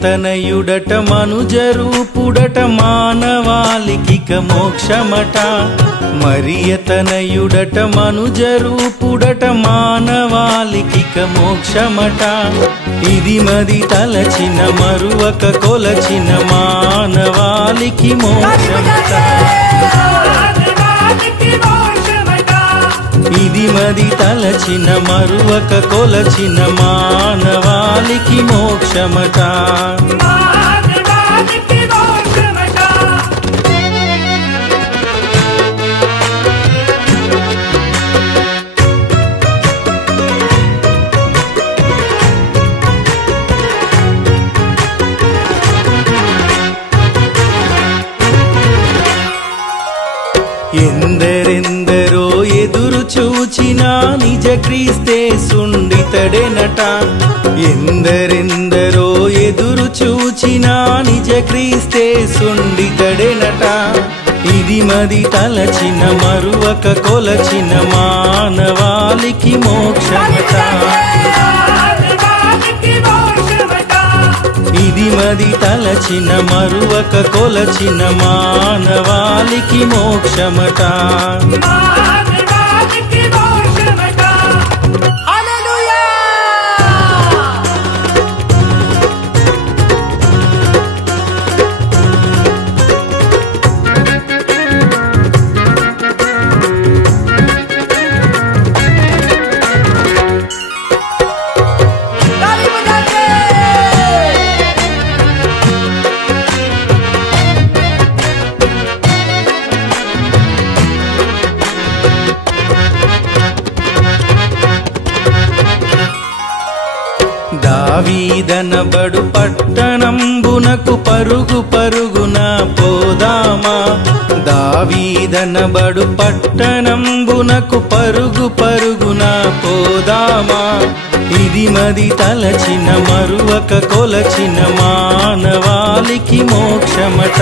మరియతనయుడట మనుజరూపుడట మానవాళికిక మోక్షమట మరియతనయుడట మనుజరూపుడట మానవాళికిక మోక్షమట ఇది మది తలచిన మరువక కొలచిన మానవాళికి మోక్షమట ఇది మది తలచిన మరువక కొలచిన మానవాళికి మోక్షమట ఎందరెందరో ఎదురు చూచినా నిజ క్రీస్తే సుండితడెనట ఎందరెందరో ఎదురు చూచినా నిజ క్రీస్తే సుండితడెనట ఇది మది తలచిన మరువక కొలచిన మానవాళికి మోక్షమట ఇది మది తలచిన మరువక కొలచిన మానవాళికి మోక్షమట దావీదనబడు పట్టణంబునకు పరుగు పరుగున పోదామా దావీదనబడు పట్టణంబునకు పరుగు పరుగున పోదామా ఇది మది తలచిన మరువక కొలచిన మానవాళికి మోక్షమట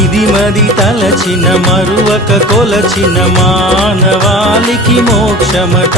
ఇది మది తలచిన మరువక కొలచిన మానవాళికి మోక్షమట